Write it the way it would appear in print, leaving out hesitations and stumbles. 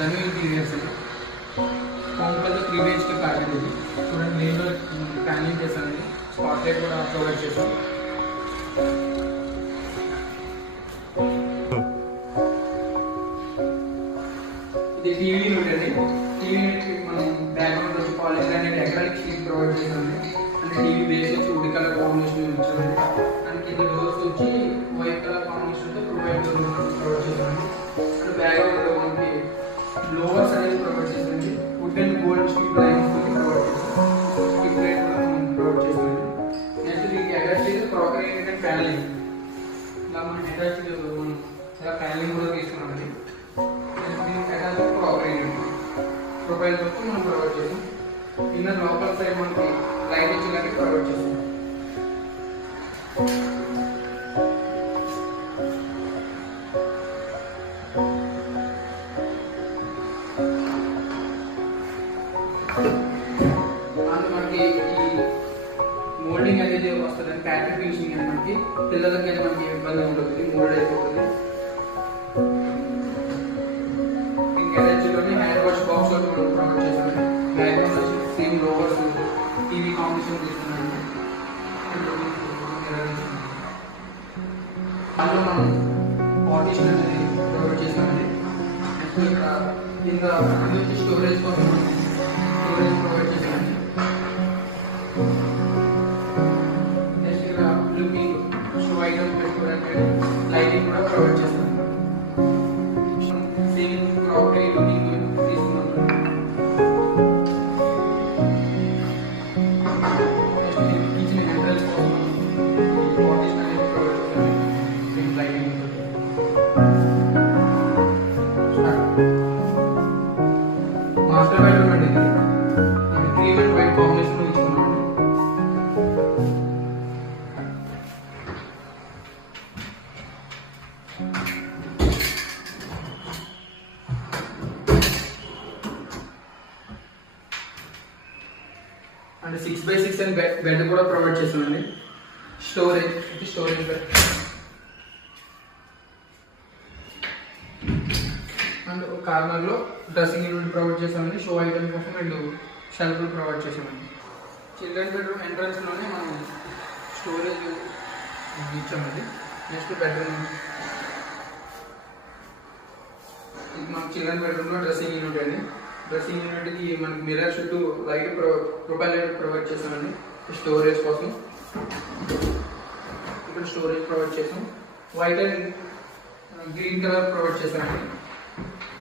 ధను interiors home colour 3 BHK package ఇది చూడండి. నేను ప్లానింగ్ చేశానండి. స్పాట్ లైట్ కూడా ప్రొవైడ్ చేశాను. ఇది టీవీ యూనిట్ అండి. టీవీ యూనిట్ మనం బ్యాక్గ్రౌండ్ వచ్చి పాలిగ్రానైట్ ఎకరాలిక్ షీట్ ప్రొవైడ్ చేశామండి. అంటే టీవీ బేస్ వచ్చి వుడ్ కలర్ కాంబినేషన్ ఇచ్చామండి. అండ్ కింద డోర్స్ వచ్చి వైట్ కలర్ కాంబినేషన్తో ప్రొవైడ్ చేశామండి. అండ్ బ్యాక్గ్రౌండ్ మనకి లోవర్స్ అనేది ప్రొవైడ్ చేశామండి. Wood and gold strip lines తోటి ప్రొవైడ్ చేశాం. స్ట్రిప్ లైట్ కూడా మనం ప్రొవైడ్ చేశామండి. నెక్స్ట్ దీనికి అటాచ్ చేసి క్రాకరీ యూనిట్ అండ్ ప్యానలింగ్ ఇలా మనం అటాచ్ మనం ఇలా ప్యానలింగ్ కూడా తీసుకున్నామండి. ప్రొఫైల్ వరకు మనం ప్రొవైడ్ చేసాం. ఇన్నర్ లోపల సైడ్ మనకి లైట్ ఇచ్చేలాంటి ప్రొవైడ్ చేసాం. మనకి ఈ మోల్డింగ్ అనేది వస్తుంది. ప్యాటర్న్ ఫినిషింగ్ అనేది మనకి పిల్లలకి అయితే మనకి ఇబ్బంది ఉంటుంది, మోల్డ్ అయిపోతుంది. హ్యాండ్ వాష్ బాక్స్ మనం ప్రొవైడ్ చేసామండి. బ్యాక్గ్రౌండ్ వచ్చి సేమ్ లోవర్స్ టీవీ కాంబినేషన్ తీసుకున్నామండి. దానిలో మనం పార్టీషన్ అనేది ప్రొవైడ్ చేసామండి. కింద స్టోరేజ్ కోసం స్టోరేజ్ ప్రొవైడ్ చేసామండి. నెక్స్ట్ ఇక్కడ లుకింగ్ షో ఐటమ్ పెట్టుకోవడానికి లైటింగ్ కూడా ప్రొవైడ్ చేసామండి. Same crockery looking master bedroom అండి. ఇది క్రీమ్ అండ్ వైట్ కాంబినేషన్ ఇచ్చుకున్నామండి. అండ్ 6x6 అండ్ బెడ్ కూడా ప్రొవైడ్ చేస్తామండి. స్టోరేజ్ బెడ్ అండ్ కార్నర్ లో డ్రెస్సింగ్ యూనిట్ ప్రొవైడ్ చేసామండి. షో ఐటమ్ కోసం 2 షెల్ఫ్లు ప్రొవైడ్ చేసామండి. చిల్డ్రన్ బెడ్రూమ్ ఎంట్రన్స్ లోనే మనం స్టోరేజ్ ఇచ్చామండి. నెక్స్ట్ బెడ్రూమ్ ఇది మనకి చిల్డ్రన్ బెడ్రూమ్ లో డ్రెస్సింగ్ యూనిట్ అండి. డ్రెస్సింగ్ యూనిట్ కి మనకి మిర్రర్ చుట్టూ లైట్ ప్రొఫైల్ లైట్ ప్రొవైడ్ చేసామండి. స్టోరేజ్ కోసం ఇక్కడ స్టోరేజ్ ప్రొవైడ్ చేసాం. White and green colour provide చేసామండి.